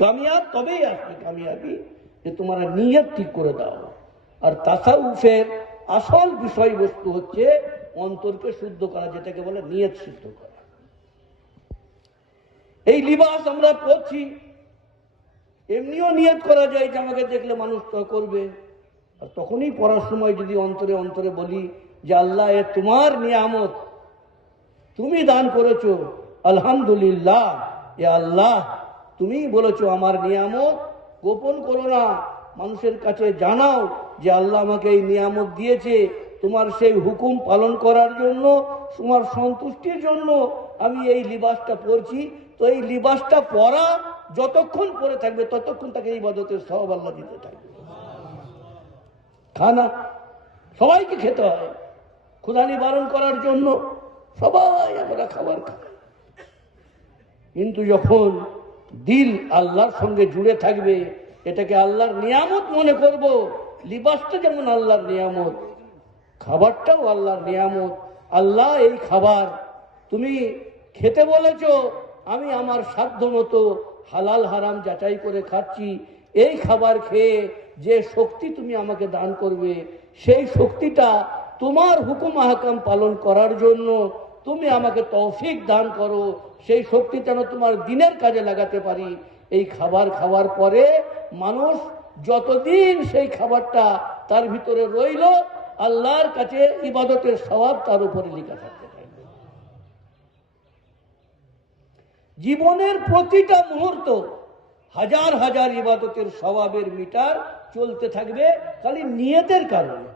কামিয়াব তবেই আসবে কামিয়াবি যে তোমরা নিয়ত ঠিক করে দাও। আর তাসাউফের আসল বিষয়বস্তু হচ্ছে অন্তরকে শুদ্ধ করা, যেটাকে বলে নিয়ত শুদ্ধ করা। এই লিবাস আমরা পড়ছি, এমনিও নিয়ত করা যায় যে আমাকে দেখলে মানুষ তো করবে। আর তখনই পড়ার সময় যদি অন্তরে অন্তরে বলি যে আল্লাহ এ তোমার নিয়ামত, তুমি দান করেছো, আলহামদুলিল্লাহ, এ আল্লাহ তুমি বলেছো আমার নিয়ামত, গোপন করো না, মানুষের কাছে জানাও যে আল্লাহ আমাকে এই নিয়ামত দিয়েছে, তোমার সেই হুকুম পালন করার জন্য, তোমার সন্তুষ্টির জন্য আমি এই লিবাসটা পরছি। তো এই লিবাসটা পরা যতক্ষণ পরে থাকবে ততক্ষণ তাকে ইবাদতের সওয়াব আল্লাহ দিতে থাকবে। খানা সবাইকে খেতে হয়, ক্ষুধা নিবারণ করার জন্য সবাই আমরা খাবার খাই, কিন্তু যখন দিল আল্লাহর সঙ্গে জুড়ে থাকবে, এটাকে আল্লাহর নিয়ামত মনে করব। লিবাসটা যেমন আল্লাহর নিয়ামত, খাবারটাও আল্লাহর নিয়ামত। আল্লাহ এই খাবার তুমি খেতে বলেছো, আমি আমার সাধ্য মতো হালাল হারাম যাচাই করে খাচ্ছি। এই খাবার খেয়ে যে শক্তি তুমি আমাকে দান করবে, সেই শক্তিটা তোমার হুকুম আহকাম পালন করার জন্য তুমি আমাকে তৌফিক দান করো। সেই শক্তি যেন তোমার দিনের কাজে লাগাতে পারি। এই খাবার খাওয়ার পরে মানুষ যতদিন সেই খাবারটা তার ভিতরে রইল, আল্লাহর কাছে ইবাদতের সওয়াব তার উপরে লেখা থাকতে থাকবে। জীবনের প্রতিটা মুহূর্ত হাজার হাজার ইবাদতের সওয়াবের মিটার চলতে থাকবে খালি নিয়তের কারণে।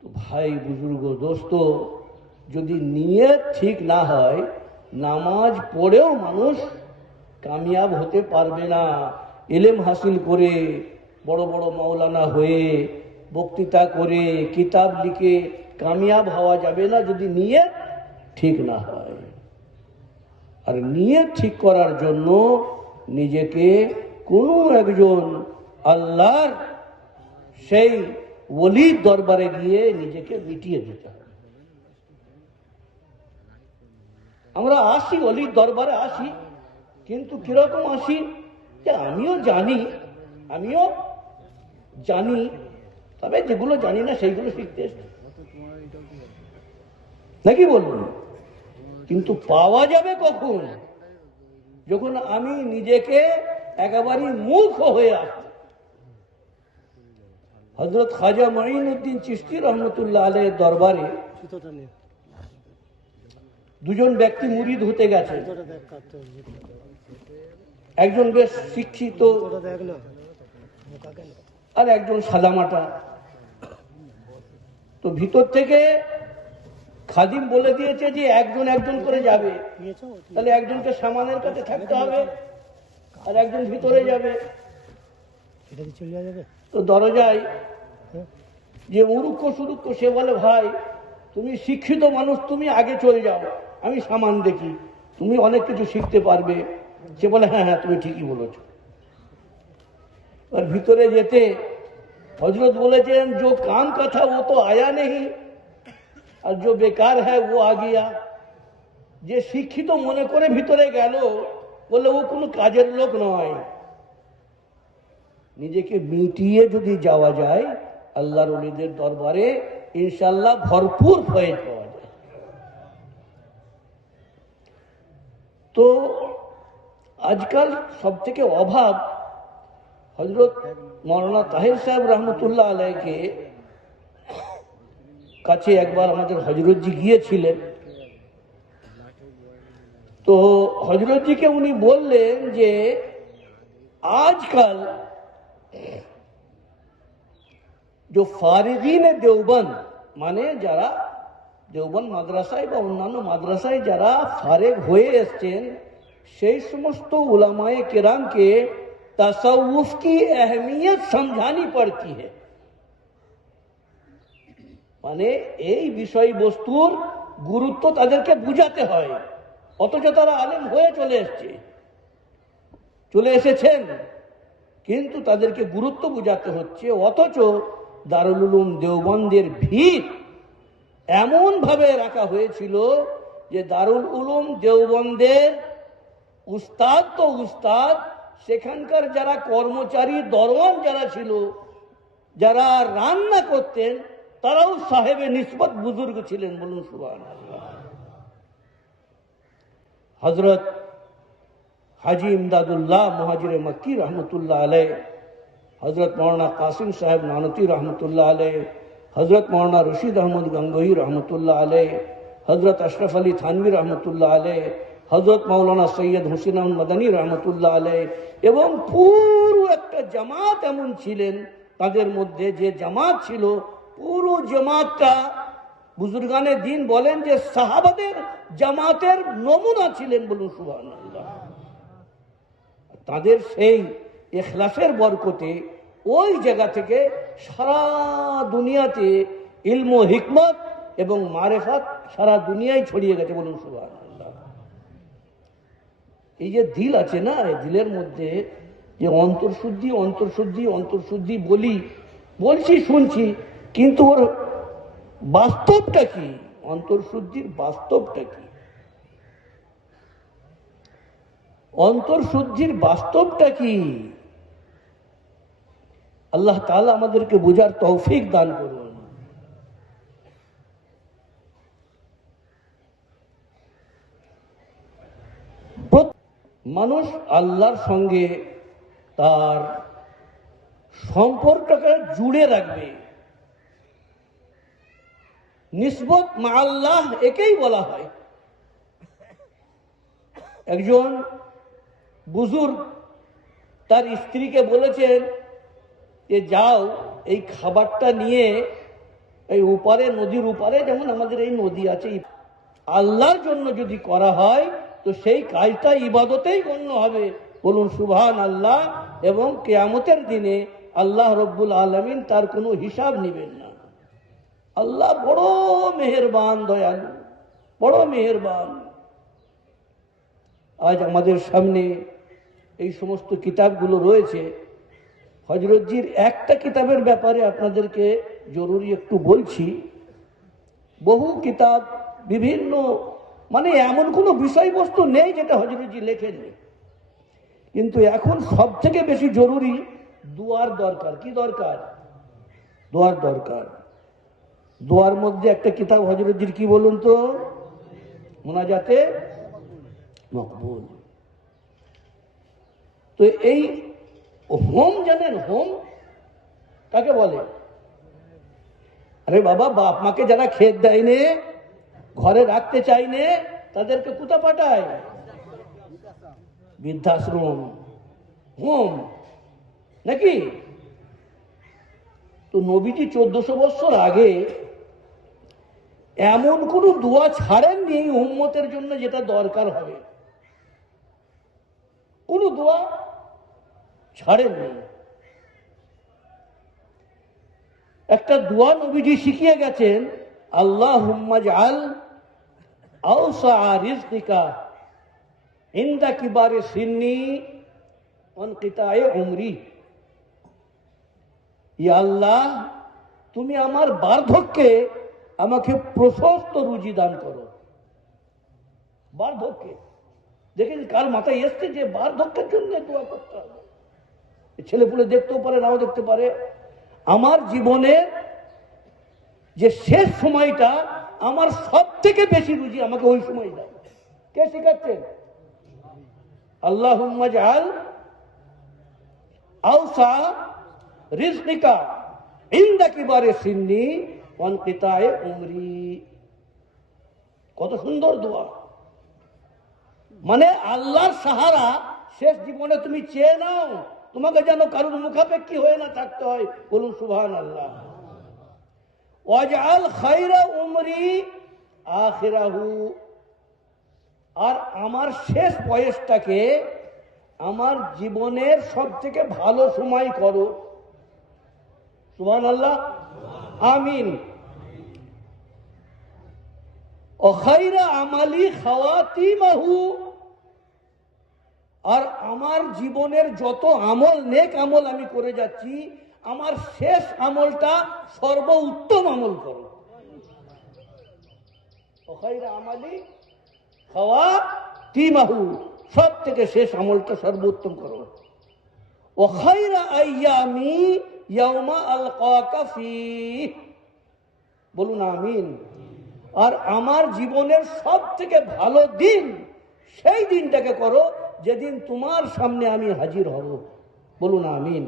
তো ভাই বুজুর্গ দোস্ত, যদি নিয়ত ঠিক না হয়, নামাজ পড়েও মানুষ কামিয়াব হতে পারবে না। ইলম হাসিল করে, বড় বড় মাওলানা হয়ে, বক্তৃতা করে, কিতাব লিখে কামিয়াব হওয়া যাবে না যদি নিয়ত ঠিক না হয়। আর নিয়ত ঠিক করার জন্য নিজেকে কোনো একজন আল্লাহর সেই ওলির দরবারে গিয়ে নিজেকে মিটিয়ে দিতে হবে। আমরা আসি, ওলির দরবারে আসি, কিন্তু কিরকম আসি যে আমিও জানি, তবে যেগুলো জানি না সেইগুলো শিখতে এসছি, নাকি বলুন? কিন্তু পাওয়া যাবে কখন? যখন আমি নিজেকে একেবারে মূর্খ হয়ে আসি। হযরত খাজা মঈনুদ্দিন চিশতি রহমতুল্লাহ আলাইহির দরবারে দুজন ব্যক্তি মুরিদ হতে গেছে। একজন বেশ শিক্ষিত আর একজন সাদামাটা। তো ভিতর থেকে খাদিম বলে দিয়েছে যে একজন একজন করে যাবে, তাহলে একজনকে সামানের কাছে থাকতে হবে আর একজন ভিতরে যাবে। তো দরজায় যে মুরুক্ষ সুরুক্ষ সে বলে, ভাই তুমি শিক্ষিত মানুষ, তুমি আগে চলে যাও, আমি সামান দেখি, তুমি অনেক কিছু শিখতে পারবে। সে বলে, হ্যাঁ হ্যাঁ তুমি ঠিকই বলেছ। আর ভিতরে যেতে হযরত বলেছেন, जो काम का था वो तो आया नहीं আর जो বেকার হ্যাঁ ও আ গিয়া। যে শিক্ষিত মনে করে ভিতরে গেল, বলে ও কোনো কাজের লোক নয়। নিজেকে মিটিয়ে যদি যাওয়া যায় আল্লাহর ওলিদের দরবারে, ইনশাআল্লাহ ভরপুর ফয়েজ পাওয়া যায়। তো আজকাল সব থেকে অভাব, হযরত মৌলানা তাহির সাহেব রহমতুল্লাহ আলাইকে কাছে একবার আমাদের হযরতজি গিয়েছিলেন। তো হযরতজিকে উনি বললেন যে আজকাল जो फारिगीन देवबंद, মানে যারা দেওবন্দ মাদ্রাসায় বা অন্যান্য মাদ্রাসায় যারা ফারেগ হয়ে এসছেন, সেই সমস্ত উলামায়ে কেরামকে তাসাউফ की अहमियत समझानी पड़ती है। মানে এই বিষয়বস্তুর গুরুত্ব তাদেরকে বুঝাতে হয়। অথচ তারা আলেম হয়ে চলে এসেছেন, কিন্তু তাদেরকে গুরুত্ব বুঝাতে হচ্ছে। অথচ দারুল উলুম দেওবন্দের ভিত এমন ভাবে রাখা হয়েছিল যে দারুল উলুম দেওবন্দের উস্তাদ তো উস্তাদ, সেখানকার যারা কর্মচারী দরওয়ান যারা ছিল, যারা রান্না করতেন, তারাও সাহেবে নিসবত বুজুর্গ ছিলেন। বলুন সুবহানাল্লাহ। হযরত হাজী ইমদাদুল্লাহ মুহাজিরে মক্কি রহমতুল্লাহ আলাইহ, হযরত মৌলানা কাসিম সাহেব নানতি রহমতুল্লাহ আলাইহ, হযরত মৌলানা রশিদ আহমদ গঙ্গোহী রহমতুল্লাহ আলাইহ, হযরত আশরাফ আলী থানভী রহমতুল্লাহ আলাইহ, হযরত মৌলানা সৈয়দ হুসেন আহমদ মাদানী রহমতুল্লাহ আলাইহ, এবং পুরো একটা জামাত এমন ছিলেন তাদের মধ্যে, যে জামাত ছিল পুরো জামাতটা বুজুর্গানে দিন বলেন যে সাহাবাদের জামাতের নমুনা ছিলেন। বলুন সুবহানাল্লাহ। তাদের সেই ইখলাসের বরকতে ওই জায়গা থেকে সারা দুনিয়াতে ইলম ও হিকমত এবং মারেফাত সারা দুনিয়ায় ছড়িয়ে গেছে। বলুন সুবহানাল্লাহ। এই যে দিল আছে না, এই দিলের মধ্যে যে অন্তর্শুদ্ধি অন্তর্শুদ্ধি অন্তর্শুদ্ধি বলছি শুনছি, কিন্তু ওর বাস্তবটা কি? অন্তর্শুদ্ধির বাস্তবটা কি? অন্তর্শুদ্ধির বাস্তবটা কি? আল্লাহ তাআলা আমাদেরকে বোঝার তৌফিক দান করুন। মানুষ আল্লাহর সঙ্গে তার সম্পর্ককে জুড়ে রাখবে। নিসবত মা আল্লাহ একেই বলা হয়। একজন বুজুর্গ তার স্ত্রীকে বলেছেন যে যাও এই খাবারটা নিয়ে এই উপারে, নদীর উপারে, যেমন আমাদের এই নদী আছে, আল্লাহর জন্য যদি করা হয় তো সেই কাজটা ইবাদতেই গণ্য হবে। বলুন সুবহানাল্লাহ। এবং কিয়ামতের দিনে আল্লাহ রব্বুল আলামিন তার কোনো হিসাব নেবেন না। আল্লাহ বড় মেহেরবান, দয়ালু, বড় মেহেরবান। আজ আমাদের সামনে এই সমস্ত কিতাবগুলো রয়েছে। হযরতজির একটা কিতাবের ব্যাপারে আপনাদেরকে জরুরি একটু বলছি। বহু কিতাব, বিভিন্ন, মানে এমন কোনো বিষয়বস্তু নেই যেটা হযরতজি লেখেননি, কিন্তু এখন সব থেকে বেশি জরুরি দোয়ার দরকার। কি দরকার? দোয়ার দরকার। দোয়ার মধ্যে একটা কিতাব হযরতজির, কি বলুন তো? মুনাজাতে মকবুল। তো এই হোম জানেন? হোম কাকে বলে? আরে বাবা, বাপ মাকে যারা খেত দেয়নি, ঘরে রাখতে চাইনে, তাদেরকে কোথা পাঠায়? বৃদ্ধাশ্রম, হোম, নাকি? তো নবীজি 1400 বছর আগে এমন কোন দোয়া ছাড়েননি উম্মতের জন্য যেটা দরকার হবে। কোন দোয়া ছাড়েননি। একটা দোয়া নবীজি শিখিয়ে গেছেন, আল্লাহুম্মা জাআল আওসা রিজকিকা ইনদা কিবারে সিন্নি ওয়ানকিতায়ে উমরি। ইয়া আল্লাহ, তুমি আমার বার্ধক্যে আমাকে প্রশস্ত রুজি দান করো। বার্ধক্যে দেখেন কার মাথায় এসছে যে বার্ধক্যের জন্য দোয়া করতে হবে? ছেলেপুলে দেখতেও পারে, নাও দেখতে পারে। আমার জীবনের যে শেষ সময়টা, আমার সব থেকে বেশি রুজি আমাকে ওই সময় দাও। কে শেখাচ্ছেন? আল্লাহুম্মা জাআল আওসা রিজকিকা ইনদা কিবারে সিন্নি ওয়ানকিতায়ে উমরি। কত সুন্দর দোয়া। মানে আল্লাহর সাহারা শেষ জীবনে তুমি চেয়ে নাও, তোমাকে যেন কারোর মুখাপেক্ষী হয়ে না থাকতে হয়। বলুন সুবহানাল্লাহ। ওয়াজআল খায়রা উমরি আখিরাহু। আর আমার শেষ বয়সটাকে আমার জীবনের সব থেকে ভালো সময় করো। সুবহানাল্লাহ, আমিন। ও খায়রা আমালি খাওয়াতিমাহু। আর আমার জীবনের যত আমল, নেক আমল আমি করে যাচ্ছি, আমার শেষ আমলটা সর্বোত্তম আমল করো। ও খায়রা আমালি খাওয়াতিমাহু। সব থেকে শেষ আমলটা সর্বোত্তম করো। ও খায়রা আইয়ামি ইয়াউমা আলকাকা ফীহ, বলুন আমিন। আর আমার জীবনের সব থেকে ভালো দিন সেই দিনটাকে করো যেদিন তোমার সামনে আমি হাজির হব, বলুন আমিন।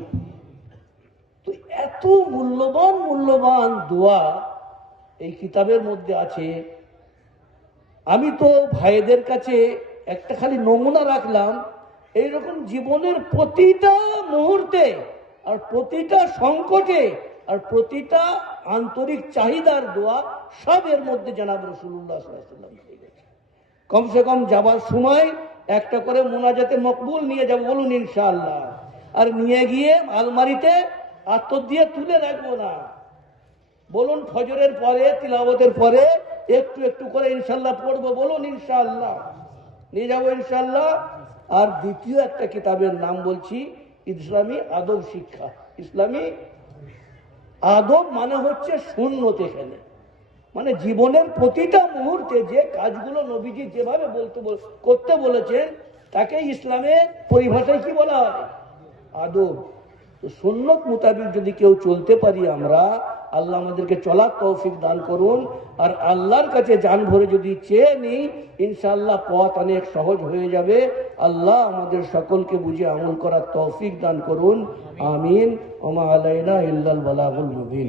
তো এত মূল্যবান মূল্যবান দোয়া এই কিতাবের মধ্যে আছে। আমি তো ভাইদের কাছে একটা খালি নমুনা রাখলাম, এইরকম জীবনের প্রতিটা মুহূর্তে আর প্রতিটা সংকটে আর প্রতিটা আন্তরিক চাহিদার দোয়া সব এর মধ্যে জনাব রাসূলুল্লাহ সাল্লাল্লাহু আলাইহি ওয়াসাল্লাম হয়ে গেছে। কমসে কম যাবার সময় একটা করে মুনাজাতে মকবুল নিয়ে যাব, বলুন ইনশাআল্লাহ। আর নিয়ে গিয়ে আলমারিতে আতর দিয়ে তুলে রাখবো না, বলুন ফজরের পরে তিলাওয়াতের পরে একটু একটু করে ইনশাআল্লাহ পড়বো, বলুন ইনশাআল্লাহ নিয়ে যাবো ইনশাআল্লাহ। আর দ্বিতীয় একটা কিতাবের নাম বলছি, ইসলামী আদব শিক্ষা। ইসলামী আদব মানে হচ্ছে সুন্নত, এখানে মানে জীবনের প্রতিটা মুহূর্তে যে কাজগুলো নবীজি যেভাবে করতে বলেছেন তাকে ইসলামের পরিভাষায় কি বলা হয়? আদব। তো সুন্নত মোতাবিক যদি কেউ চলতে পারি আমরা, আল্লাহ আমাদেরকে চলার তৌফিক দান করুন। আর আল্লাহর কাছে জান ভরে যদি চেয়ে নিই, ইনশাআল্লাহ পথ অনেক সহজ হয়ে যাবে। আল্লাহ আমাদের সকলকে বুঝে আমল করার তৌফিক দান করুন, আমিন। ওমা আলাইনা ইল্লাল বালাগুল মুবিন।